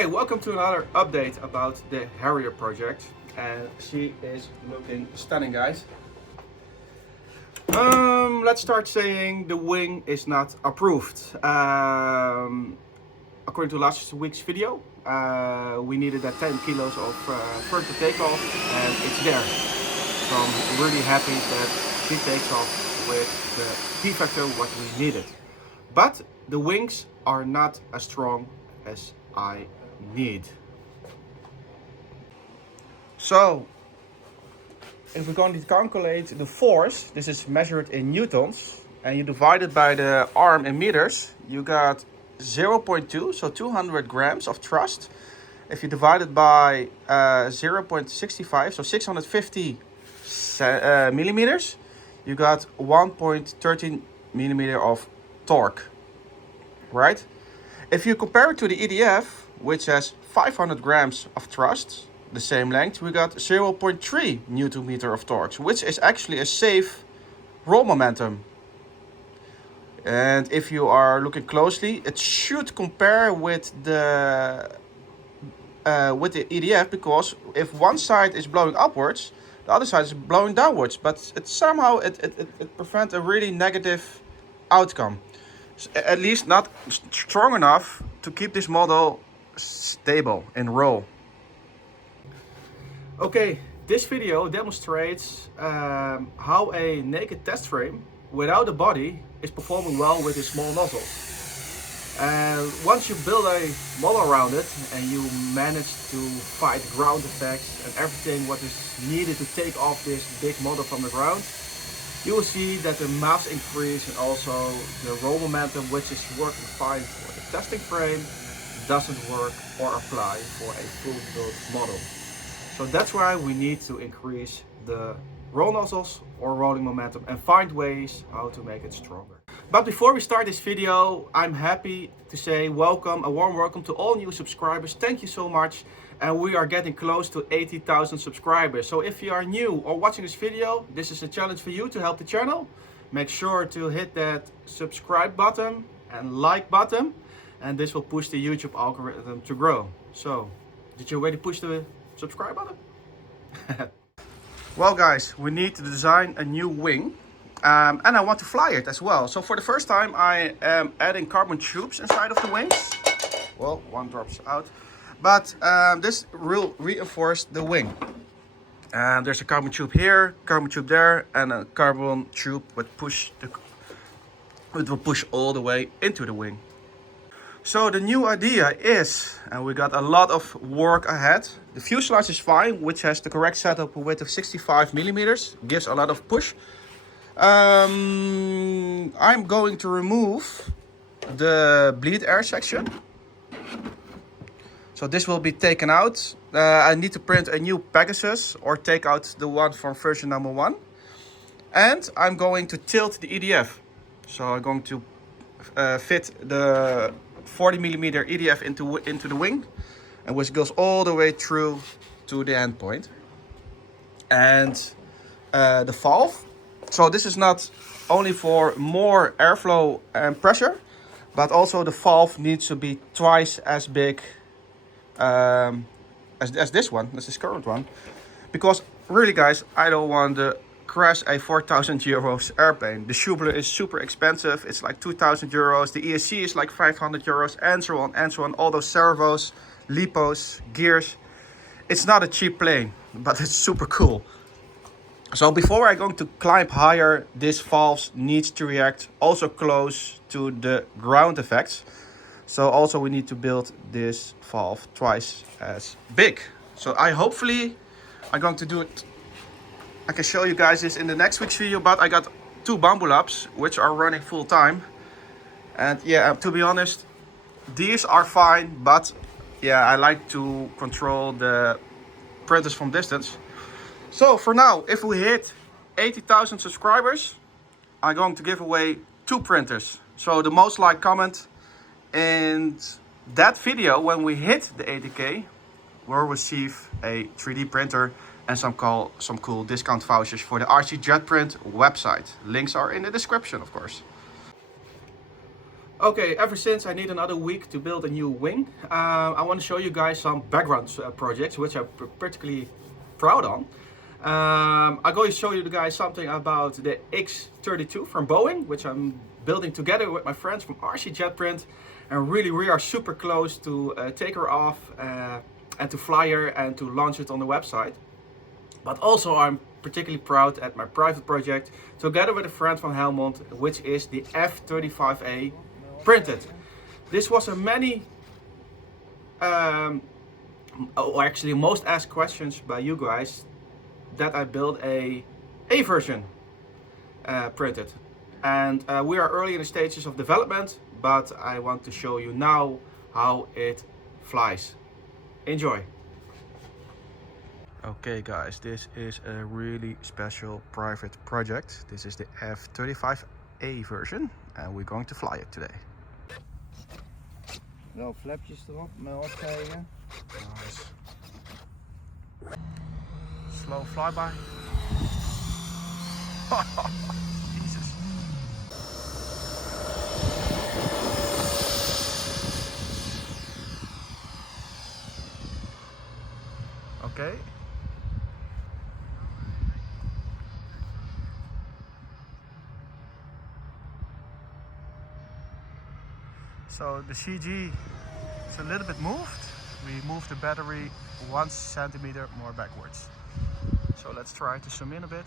Okay, welcome to another update about the Harrier project, and she is looking stunning, guys. Let's start saying the wing is not approved. According to last week's video, we needed 10 kilos of vertical takeoff, and it's there. So I'm really happy that she takes off with the P-factor what we needed. But the wings are not as strong as I need. So if we're going to calculate the force, this is measured in newtons, and you divide it by the arm in meters, you got 0.2, so 200 grams of thrust. If you divide it by 0.65, so 650 millimeters, you got 1.13 millimeter of torque, right? If you compare it to the EDF, which has 500 grams of thrust, the same length, we got 0.3 Newton meter of torque, which is actually a safe roll momentum. And if you are looking closely, it should compare with the EDF, because if one side is blowing upwards, the other side is blowing downwards, but it somehow it prevents a really negative outcome. At least not strong enough to keep this model stable in roll. Okay, this video demonstrates how a naked test frame without a body is performing well with a small nozzle. And once you build a model around it and you manage to fight ground effects and everything what is needed to take off this big model from the ground, you will see that the mass increase and also the roll momentum, which is working fine for the testing frame, doesn't work or apply for a full built model. So that's why we need to increase the roll nozzles or rolling momentum and find ways how to make it stronger. But before we start this video, I'm happy to say a warm welcome to all new subscribers. Thank you so much. And we are getting close to 80,000 subscribers. So if you are new or watching this video, this is a challenge for you to help the channel. Make sure to hit that subscribe button and like button, and this will push the YouTube algorithm to grow. So, did you already push the subscribe button? Well guys, we need to design a new wing. And I want to fly it as well. So for the first time I am adding carbon tubes inside of the wings. Well, one drops out. But this will reinforce the wing. And there's a carbon tube here, carbon tube there, and a carbon tube it will push all the way into the wing. So the new idea is, and we got a lot of work ahead. The fuselage is fine, which has the correct setup width of 65 millimeters, gives a lot of push. I'm going to remove the bleed air section. So this will be taken out. I need to print a new Pegasus or take out the one from version number 1. And I'm going to tilt the EDF. So I'm going to fit the 40 millimeter EDF into the wing, and which goes all the way through to the end point. And the valve. So this is not only for more airflow and pressure, but also the valve needs to be twice as big as this one, this current one, because really guys, I don't want to crash a 4,000 euros airplane. The Schubler is super expensive, it's like 2,000 euros, the ESC is like 500 euros, and so on, all those servos, lipos, gears. It's not a cheap plane, but it's super cool. So before I'm going to climb higher, this valve needs to react also close to the ground effects. So also we need to build this valve twice as big. So hopefully I'm going to do it. I can show you guys this in the next week's video, but I got 2 bamboo labs which are running full time. And yeah, to be honest, these are fine, but yeah, I like to control the printers from distance. So for now, if we hit 80,000 subscribers, I'm going to give away 2 printers. So the most liked comment in that video when we hit the 80k will receive a 3D printer and some cool discount vouchers for the RC Jet Print website. Links are in the description, of course. Okay, ever since I need another week to build a new wing, I want to show you guys some background projects which I'm particularly proud on. I'm going to show you guys something about the X32 from Boeing, which I'm building together with my friends from RC Jetprint, and really we are super close to take her off and to fly her and to launch it on the website. But also I'm particularly proud at my private project together with a friend from Helmond, which is the F35A printed. This was a many, actually most asked questions by you guys that I built a version printed. And we are early in the stages of development, but I want to show you now how it flies. Enjoy. Okay guys, this is a really special private project. This is the F35A version and we're going to fly it today. Wel flapjes erop, met opstijgen. Nice. Slow flyby. Jesus. Okay. So the CG is a little bit moved. We moved the battery 1 centimeter more backwards. So let's try to zoom in a bit.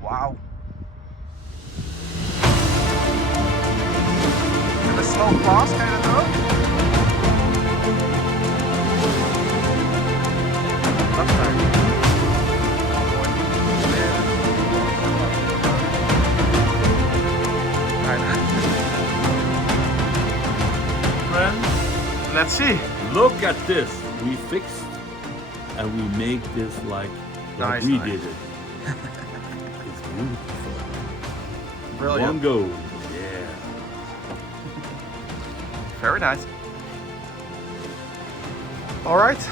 Wow. En een slow pass, kan je dat ook? Dat zijn. Mooi. Well, let's see. Look at this. We fixed and we make this like Nice, we nice. did it. It's beautiful. Brilliant. One go. Yeah. Very nice. Alright,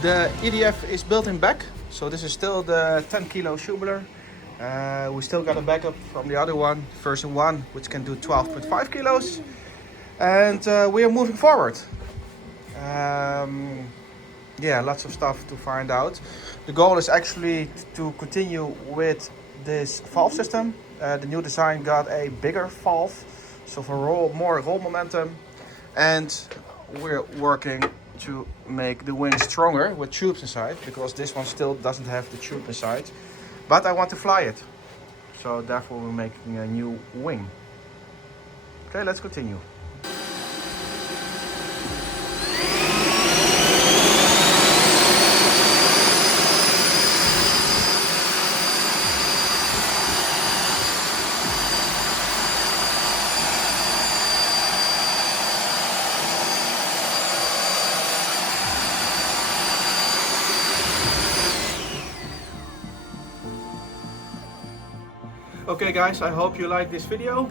the EDF is built in back, so this is still the 10 kilo tubular. We still got a backup from the other one, version 1, which can do 12.5 kilos. And we are moving forward. Yeah, lots of stuff to find out. The goal is actually to continue with this valve system. The new design got a bigger valve, so for more roll momentum. And we're working to make the wing stronger with tubes inside, because this one still doesn't have the tube inside. But I want to fly it, so therefore we're making a new wing. Okay, let's continue. Okay guys, I hope you like this video.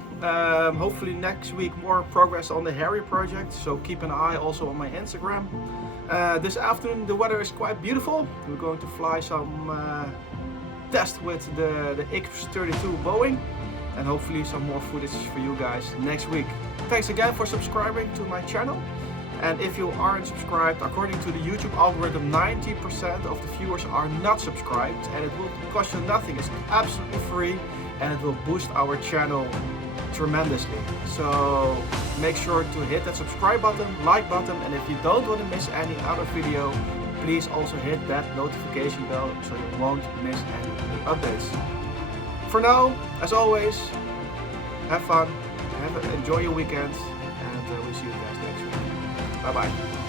Hopefully next week more progress on the Harrier project, so keep an eye also on my Instagram. This afternoon the weather is quite beautiful. We're going to fly some test with the X32 Boeing, and hopefully some more footage for you guys next week. Thanks again for subscribing to my channel. And if you aren't subscribed, according to the YouTube algorithm, 90% of the viewers are not subscribed, and it will cost you nothing. It's absolutely free, and it will boost our channel tremendously. So make sure to hit that subscribe button, like button, and if you don't want to miss any other video, please also hit that notification bell so you won't miss any updates. For now, as always, have fun, enjoy your weekend, and we'll see you guys next week. Bye bye.